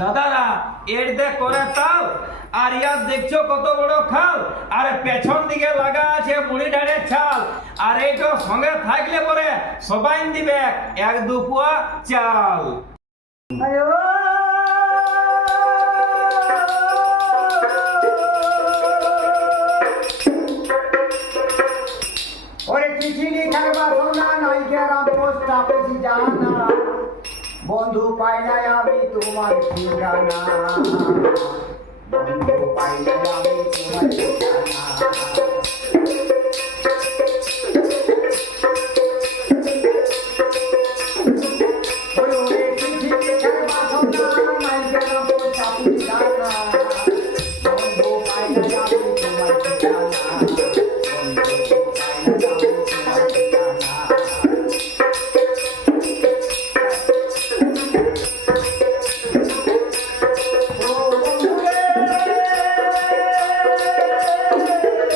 দাদারা, এর দেখ করে তাল, আর ইয়ার দেখছ কত বড় খাল, আর পেছন দিকে লাগা আছে মুড়ি ডাড়ের ছাল, আর এইটো সঙ্গে থাকলে পরে সবাই দিবে এক দু পুয়া চাল। ওরে চিঠি লিখার বাসনা নাই গেলাম পোস্ট অফিসে জানা বন্ধু পাই নাই আমি তোমার ঠিকানা। বন্ধু পাই নাই আমি তোমার ঠিকানা।